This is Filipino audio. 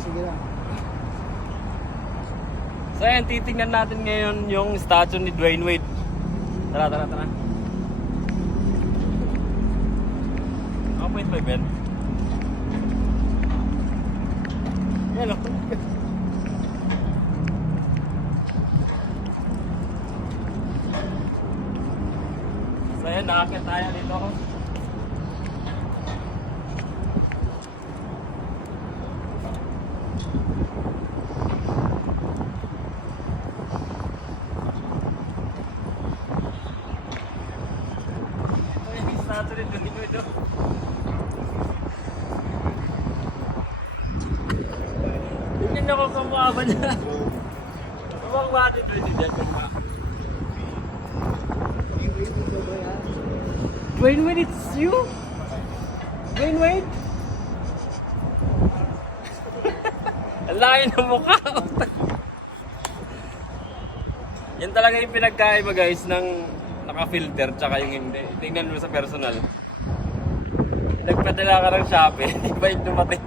sige lang. So ayan, titingnan natin ngayon yung statue ni Dwayne Wade. Tara, tara, tara. Ako po ito, Ben. Yan o. So ayan, nakakit tayo dito. Ito rin doon ito. Tingnan ako kamukha ba niya? Kamukha ba natin doon dyan? Dwayne Wade, it's you? Dwayne Wade? Ang laki ng mukha. Yan talaga yung pinagkaiba guys ng naka-filter tsaka yung hindi. Tingnan mo sa personal. Nagpadala ka ng Shopee, iba yung dumating.